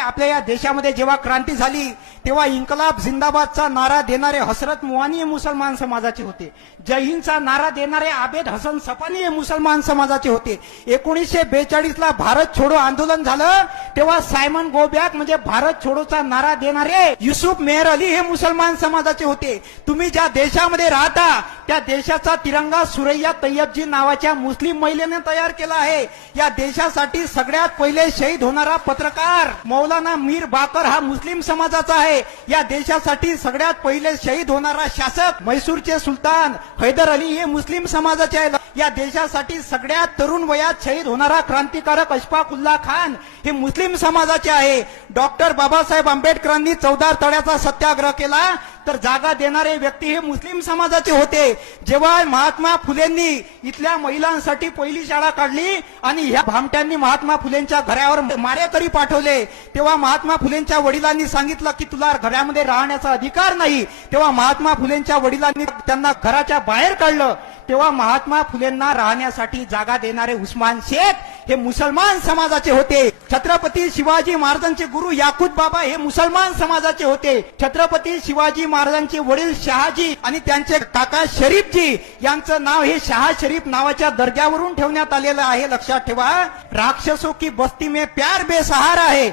आपल्या या देशामध्ये जेव्हा क्रांती झाली तेव्हा इन्कलाब जिंदाबादचा नारा देणारे हसरत मुआनी हे मुसलमान समाजाचे होते. जय हिंदचा नारा देणारे आबेद हसन सपानी हे मुसलमान समाजाचे होते. 1942 ला भारत छोडो आंदोलन झालं तेव्हा सायमन गो बॅक म्हणजे भारत छोडोचा नारा देणारे युसुफ मेहर अली हे मुसलमान समाजाचे होते. तुम्ही ज्या देशामध्ये राहता त्या देशाचा तिरंगा सुरैया तय्यबजी नावाच्या मुस्लिम महिलेने तयार केला आहे. या देशासाठी सगळ्यात पहिले शहीद होणारा पत्रकार मौलाना मीर बाकर हा मुस्लिम समाजाचा आहे. या देशासाठी सगळ्यात पहिले शहीद होणारा शासक म्हैसूरचे सुलतान हैदर अली हे मुस्लिम समाजाचे आहे. या देशासाठी सगळ्यात तरुण वयात शहीद होणारा क्रांतिकारक अशफाक उल्ला खान हे मुस्लिम समाजाचे आहे. डॉक्टर बाबासाहेब आंबेडकरांनी 14 तळ्याचा सत्याग्रह केला तर जागा देणारे व्यक्ती हे मुस्लिम समाजाचे होते. जेव्हा महात्मा फुलेंनी इथल्या महिलांसाठी पहिली शाळा काढली आणि ह्या भामट्यांनी महात्मा फुलेंच्या घरावर मारेकरी पाठवले तेव्हा महात्मा फुलेंच्या वडिलांनी सांगितलं की तुला घरामध्ये राहण्याचा अधिकार नाही. तेव्हा महात्मा फुलेंच्या वडिलांनी त्यांना घराच्या बाहेर काढलं. तेव्हा महात्मा फुलेंना राहण्यासाठी जागा देणारे उस्मान शेख हे मुसलमान समाजाचे होते. छत्रपती शिवाजी महाराजांचे गुरु याकूत बाबा हे मुसलमान समाजाचे होते. छत्रपती शिवाजी महाराजांचे वडील शहाजी आणि त्यांचे काका शरीफजी यांचं नाव हे शहा शरीफ नावाच्या दर्जावरून ठेवण्यात आलेलं आहे. लक्षात ठेवा, राक्षसों की बस्ती में प्यार बेसहारा है.